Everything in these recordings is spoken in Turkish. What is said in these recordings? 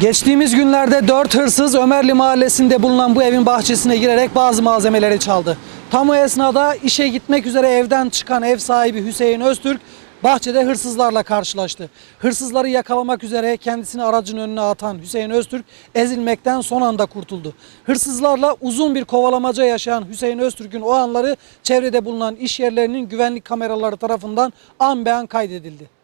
Geçtiğimiz günlerde 4 hırsız Ömerli Mahallesi'nde bulunan bu evin bahçesine girerek bazı malzemeleri çaldı. Tam o esnada işe gitmek üzere evden çıkan ev sahibi Hüseyin Öztürk bahçede hırsızlarla karşılaştı. Hırsızları yakalamak üzere kendisini aracın önüne atan Hüseyin Öztürk ezilmekten son anda kurtuldu. Hırsızlarla uzun bir kovalamaca yaşayan Hüseyin Öztürk'ün o anları çevrede bulunan iş yerlerinin güvenlik kameraları tarafından an be an kaydedildi.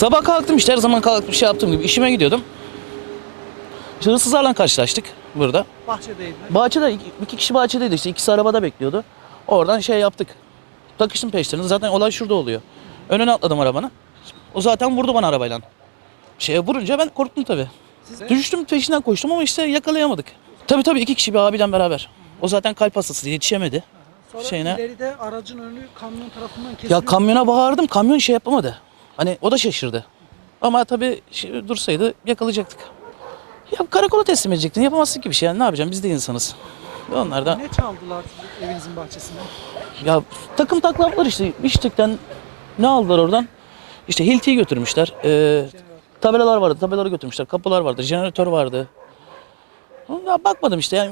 Sabah kalktım işte her zaman kalkıp şey yaptığım gibi işime gidiyordum. İşte hırsızlarla karşılaştık burada. Bahçedeydi. Bahçede iki, iki kişi bahçedeydi işte ikisi arabada bekliyordu. Oradan şey yaptık. Takıştım peşlerine zaten olay şurada oluyor. Önüne atladım arabanı. O zaten vurdu bana arabayla. Şeye vurunca ben korktum tabii. Düştüm peşinden koştum ama işte yakalayamadık. Tabii tabii iki kişi bir abiyle beraber. O zaten kalp hastası yetişemedi. Sonra Şeyine- ileride aracın önü kamyon tarafından kesildi. Ya kamyona bağırdım kamyon şey yapamadı. Hani o da şaşırdı. Ama tabii şey, dursaydı yakalayacaktık. Ya karakola teslim edecektin. Yapamazsın ki bir şey. Yani ne yapacağım? Biz de insanız. Onlar da Ne çaldılar evinizin bahçesinden? ya takım taklaplar işte içtikten ne aldılar oradan? İşte Hilti'yi götürmüşler. Ee, tabelalar vardı. Tabelaları götürmüşler. Kapılar vardı. Jeneratör vardı. Ya bakmadım işte yani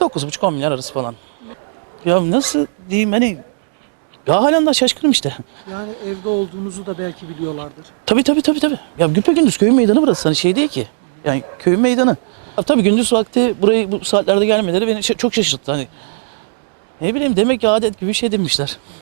9,5-10 milyar arası falan. Ya nasıl diyeyim hani ya halen daha şaşkınım işte. Yani evde olduğunuzu da belki biliyorlardır. Tabii tabii tabii tabii. Ya güpegündüz köyün meydanı burası. Hani şey değil ki. Yani köyün meydanı. Ya tabii gündüz vakti burayı bu saatlerde gelmeleri beni şa- çok şaşırttı. Hani ne bileyim demek ki adet gibi bir şey demişler.